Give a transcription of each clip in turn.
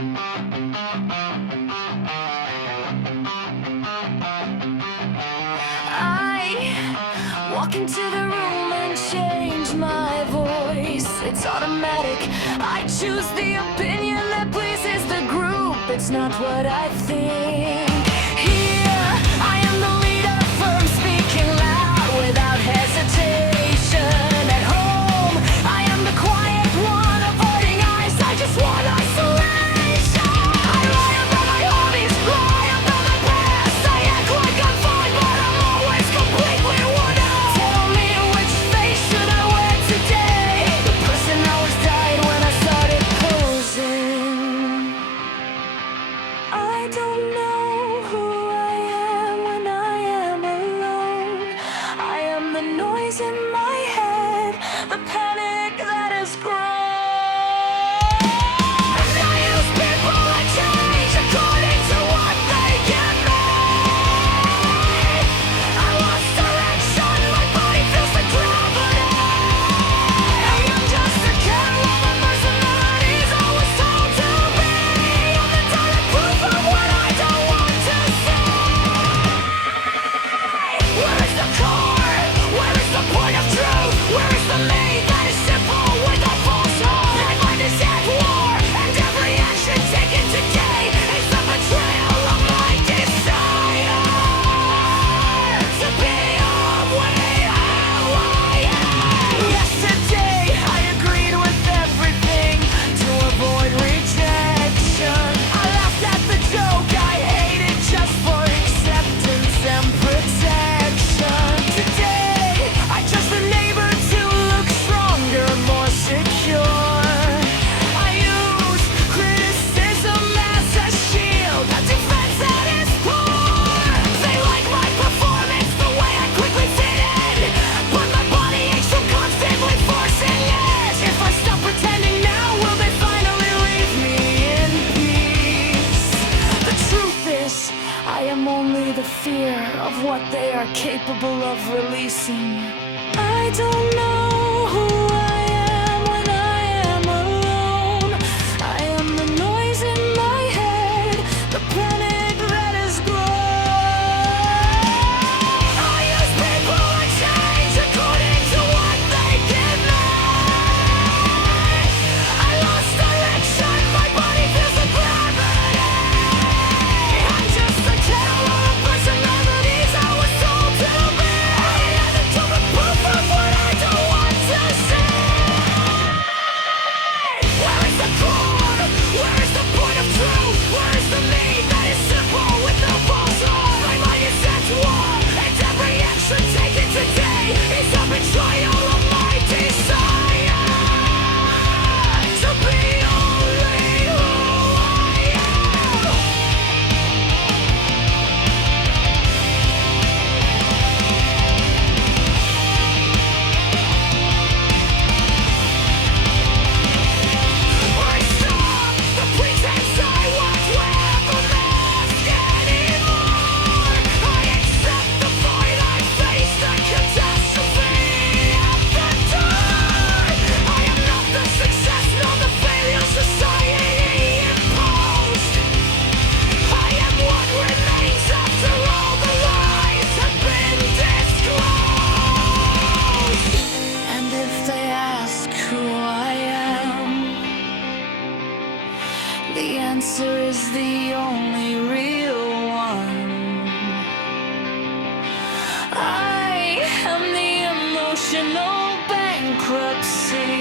I walk into the room and change my voice. It's automatic. I choose the opinion that pleases the group. It's not what I think. Here, I am the leader, firm, speaking loud without hesitation. At home, I am the quiet one, avoiding eyes. I just want isolation. I lie about my hobbies, lie about my past. I act like I'm fine, but I'm always completely worn out. Tell me, which face should I wear today? The person I was died when I started posing. I don't know who I am when I am alone. I am the noise in my head, the panic that has grown. And I use people to change according to what they give me. I lost direction, my body feels like gravity. I am just a carol of a personalities I was told to be. I'm the direct proof of what I don't want to see. Where is the core? Where is the point of truth? Where is the me that is simple with a falsehood? My mind is at war, and every action taken today is a betrayal of my desire to be always who I am. Yesterday I agreed with everything to avoid rejection. I laughed at the joke I hated just for acceptance and protection. Today I trust the neighbor to look stronger, more secure. I use criticism as a shield, a defense at its core. They like my performance, the way I quickly fit in, but my body aches from constantly forcing it. If I stop pretending now, will they finally leave me in peace? The truth is, I am only the fear of what they are capable of releasing. I don't know who I am when I am alone. I am the noise in my head, the panic that has grown. I use people to change according to what they give me. I lost direction, my body feels like gravity. I'm just a carol of personalities I was told to be. I am the total proof of what I don't want to see. Where is the core? Where is the point of truth? Where is the me that is simple with no falsehood? My mind is at war, and every action taken today is a betrayal of my desire to be only who I am. I stop the pretense I once wear the mask anymore. I accept the void I face, the catastrophe at the door. I am not the success nor the failure society imposed. I am what remains after all the lies have been disclosed. And if they ask who I am, the answer is the only real one. I am the emotional bankruptcy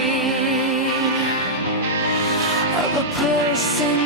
of a person